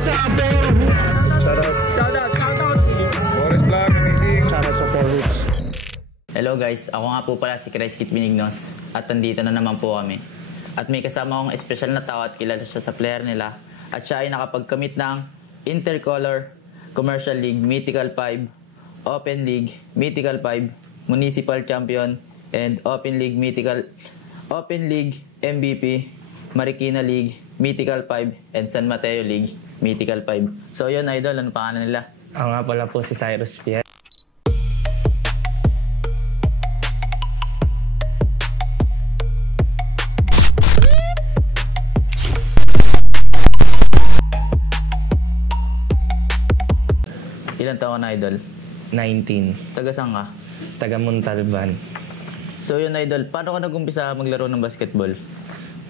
sa Borehoops. Shoutout. Boris Vlog, amazing. Shoutout sa Borehoops. Hello guys, ako nga po pala si Chris Kit Benignos at nandito na naman po kami. At may kasama akong espesyal na tao at kilala siya sa player nila at siya ay nakapag-commit ng Intercolor, Commercial League, Mythical 5, Open League, Mythical 5, Municipal Champion, and Open League MVP, Marikina League, Mythical 5, and San Mateo League, Mythical 5. So yun idol, ano pangalan nila? Ako nga pala po si Cyrus Pierre. Ilan taon na idol? 19. Taga saan ka? Taga Montalban. So yun idol, paano ka nag-umpisa maglaro ng basketball?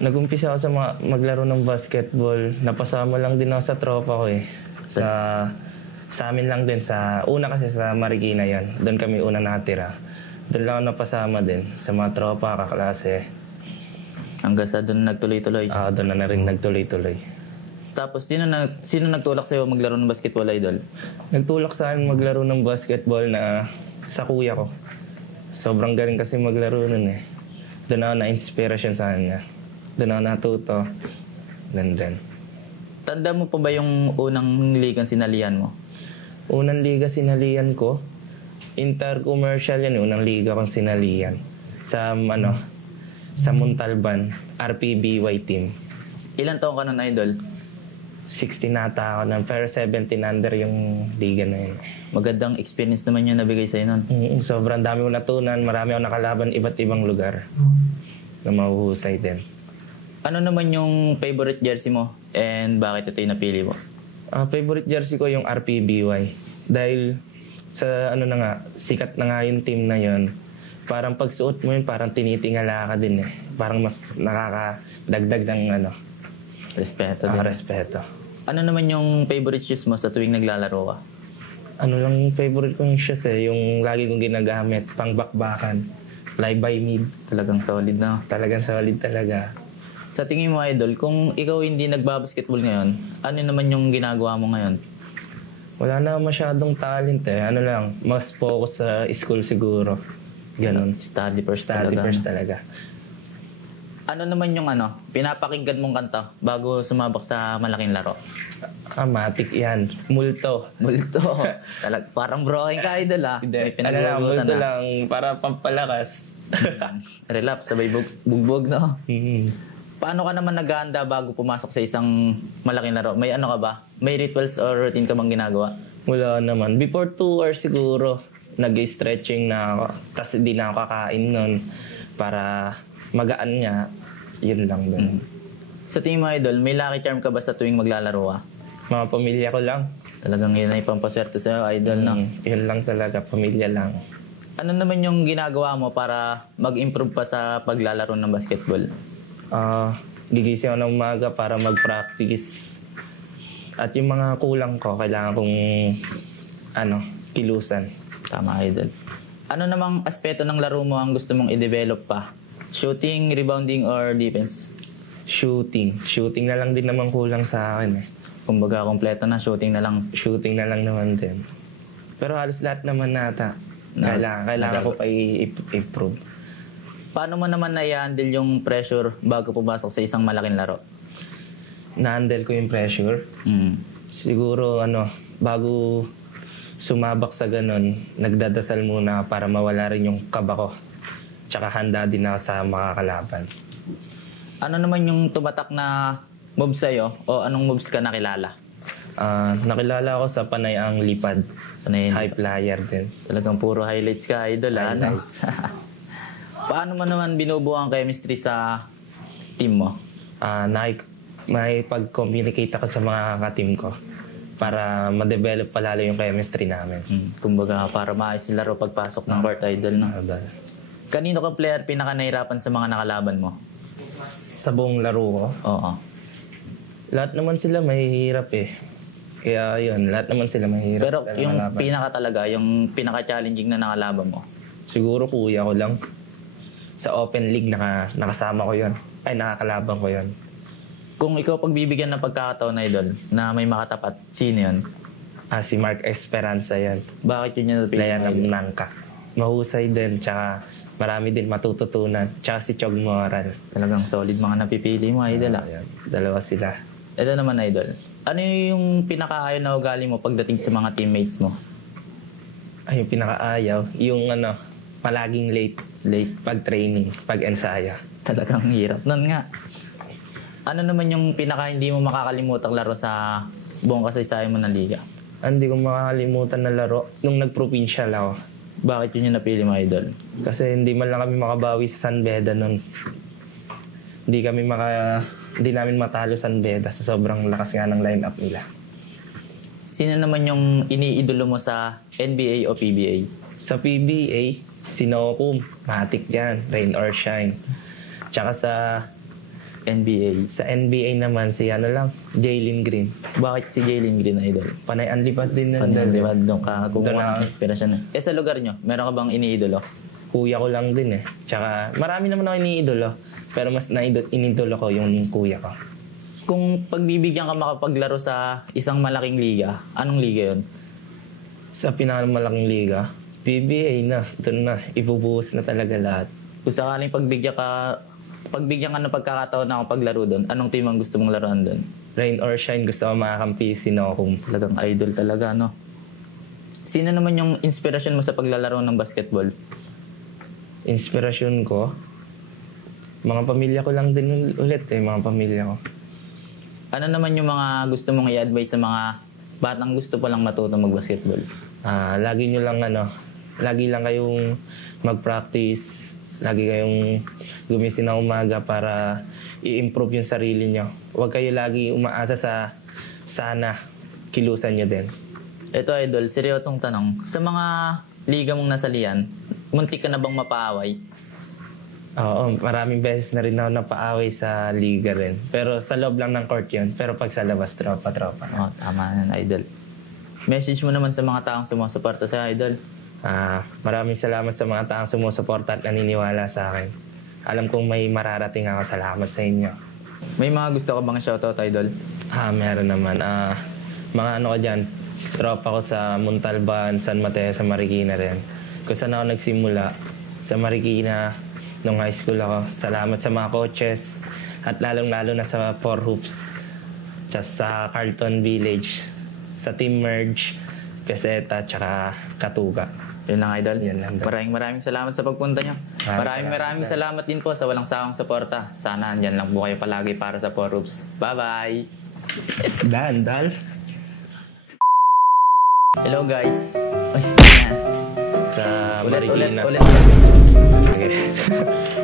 Nag-umpisa ako sa maglaro ng basketball. Napasama lang din ako sa tropa ko eh. Sa amin lang din. Una kasi sa Marikina yan. Doon kami una natira. Doon lang ako napasama din. Sa mga tropa, kaklase. Hanggang sa doon nagtuloy-tuloy. Doon na rin nagtuloy-tuloy. Tapos sino nagtulak sa'yo maglaro ng basketball idol? Nagtulak sa akin maglaro ng basketball na sa kuya ko. Sobrang galing kasi maglaro nun eh. Doon ako na-inspiration sa kanya. Doon ako natuto. Ganun. Tanda mo pa ba yung unang ligang sinalihan mo? Unang liga sinalihan ko, Intercommercial yan. Unang liga kong sinalihan. Sa Montalban, RPBY team. Ilan taon ka nun idol? 16 nata ako nun, pero 17 under yung liga na yun. Magandang experience naman yung nabigay sa'yo nun. Sobrang dami kong natunan. Marami akong nakalaban iba't ibang lugar na mahuhusay din. Ano naman yung favorite jersey mo and bakit ito yung napili mo? Favorite jersey ko yung RPBY. Dahil sa sikat na nga yung team na yun. Parang pagsuot mo yun, parang tinitingala ka din eh. Parang mas nakakadagdag ng Respeto din. Respeto. Ano naman yung favorite shoes mo sa tuwing naglalaro ka? Ano lang favorite kong shoes eh, yung lagi kong ginagamit, pang bakbakan. Fly by mid. Talagang solid na. Talagang solid talaga. Sa tingin mo idol, kung ikaw hindi nagbabasketball ngayon, ano naman yung ginagawa mo ngayon? Wala na masyadong talent eh. Mas focus sa school siguro. Ganon. Study first talaga. Ano naman yung pinapakinggan mong kanta bago sumabak sa malaking laro? Matik yan. Multo. Parang broken ka idol ah. May pinag-uugutan multo lang para pampalakas. Relapse, sabay bugbog no? Paano ka naman naghahanda bago pumasok sa isang malaking laro? May ka ba? May rituals or routine ka bang ginagawa? Wala naman. Before 2 hours siguro, nag-stretching na ako. Tapos hindi na ako kakain nun para magaan niya. Yun lang dun. Sa tingin mo idol, may lucky charm ka ba sa tuwing maglalaro ka? Mga pamilya ko lang. Talagang yun ay pampaswerte sa'yo, idol na. Yun lang talaga, pamilya lang. Ano naman yung ginagawa mo para mag-improve pa sa paglalaro ng basketball? Gigising ako ng umaga para mag-practice. At yung mga kulang ko, kailangan kong kilusan. Tama, idol. Ano namang aspeto ng laro mo ang gusto mong i-develop pa? Shooting, rebounding, or defense? Shooting. Shooting na lang din naman kulang sa akin eh. Kumbaga, kompleto na, shooting na lang. Shooting na lang naman din. Pero halos lahat naman nata. Kailangan ko pa i-improve. Paano mo naman na-handle yung pressure bago pumasok sa isang malaking laro? Na-handle ko yung pressure? Siguro, bago sumabak sa ganun, nagdadasal muna para mawala rin yung kaba ko. Tsaka handa din ako sa makakalaban. Ano naman yung tumatak na moves sa'yo o anong moves ka nakilala? Nakilala ako sa Panayang Lipad. High flyer din. Talagang puro highlights ka, idol. Highlights. Paano mo naman binubuo ang chemistry sa team mo? May pag-communicate ako sa mga ka-team ko para ma-develop palalo yung chemistry namin. Kumbaga, para maayos yung laro pagpasok ng court, idol. No? Kanino ka player pinaka-nahirapan sa mga nakalaban mo? Sa buong laro ko? Oo. Lahat naman sila mahihirap eh. Kaya yun, lahat naman sila mahihirap. Pero yung yung pinaka-challenging na nakalaban mo? Siguro kuya ko lang. Sa Open League nakasama ko yun. Nakakalaban ko yun. Kung ikaw pagbibigyan ng pagkakataon na idol na may makatapat, sino yun? Si Mark Esperanza yan. Bakit yun yung Player napili ng mo? Nangka. Mahusay din, tsaka marami din matututunan. Tsaka si Chog Moral. Talagang solid mga napipili mo, idol ah. Ayan, dalawa sila. Ito naman, idol. Ano yung pinakaayaw na ugali mo pagdating sa mga teammates mo? Ay, yung pinakaayaw, yung palaging late. Late. Pag training, pag ensayo. Talagang hirap nun nga. Ano naman yung pinaka hindi mo makakalimutang laro sa buong kasaysayan mo ng liga? Hindi ko makakalimutan na laro nung nag-provincial ako. Bakit yun yung napili mo, idol? Kasi hindi man lang kami makabawi sa San Beda nun. Hindi namin matalo San Beda sa sobrang lakas nga ng lineup nila. Sino naman yung iniidolo mo sa NBA o PBA? Sa PBA, si Nokum, matik yan, rain or shine. Tsaka sa NBA. NBA naman, si Jalen Green. Bakit si Jalen Green, idol? Panay anlipat din nun. Paniliwad doon ka Doon kumuha na- ng inspirasyon. Sa lugar nyo, meron ka bang iniidolo? Kuya ko lang din eh. Tsaka marami naman ako iniidolo. Pero mas inidolo ko yung kuya ko. Kung pagbibigyan ka makapaglaro sa isang malaking liga, anong liga yun? Sa pinakamalaking liga, PBA na. Doon na, ibubuhos na talaga lahat. Kung sakaling pagbigyan ka ng pagkakataon na paglaro doon, anong team ang gusto mong laruan doon? Rain or shine, gusto ko makakampi si Nokum. Talagang idol talaga, no? Sino naman yung inspirasyon mo sa paglalaro ng basketball? Inspirasyon ko, mga pamilya ko lang din ulit mga pamilya ko. Ano naman yung mga gusto mong i-advise sa mga batang gusto pa lang matuto mag-basketball? Lagi lang kayong mag-practice, lagi kayong gumising ng umaga para i-improve yung sarili nyo. Huwag kayo lagi umaasa sa sana kilusan nyo din. Ito, idol, seryosong tanong. Sa mga liga mong nasalihan, muntik ka na bang mapaaway? Oo, maraming beses na rin ako napaaway sa liga rin. Pero sa loob lang ng court yun. Pero pag sa labas, tropa-tropa. Oh, tama na, idol. Message mo naman sa mga taong sumusuporta sa idol. Maraming salamat sa mga taong sumusuporta at naniniwala sa akin. Alam kong may mararating ako. Salamat sa inyo. May mga gusto ka bang shoutout, idol? Meron naman. Mga ko dyan, tropa ko sa Montalban, San Mateo, sa Marikina rin. Kung saan ako nagsimula, sa Marikina, nung high school ako. Salamat sa mga coaches at lalong-lalo na sa Four Hoops. Just sa Carlton Village, sa Team Merge, Peseta, tsaka Katuga. Yun lang, idol. Yan lang, idol. Maraming salamat sa pagpunta nyo. Maraming salamat din po sa walang sawang suporta. Sana andyan lang po kayo palagi para sa Four Hoops. Bye-bye! Dan. Hello, guys. Ay, yan. Sa Ulit. Marikina. Sige.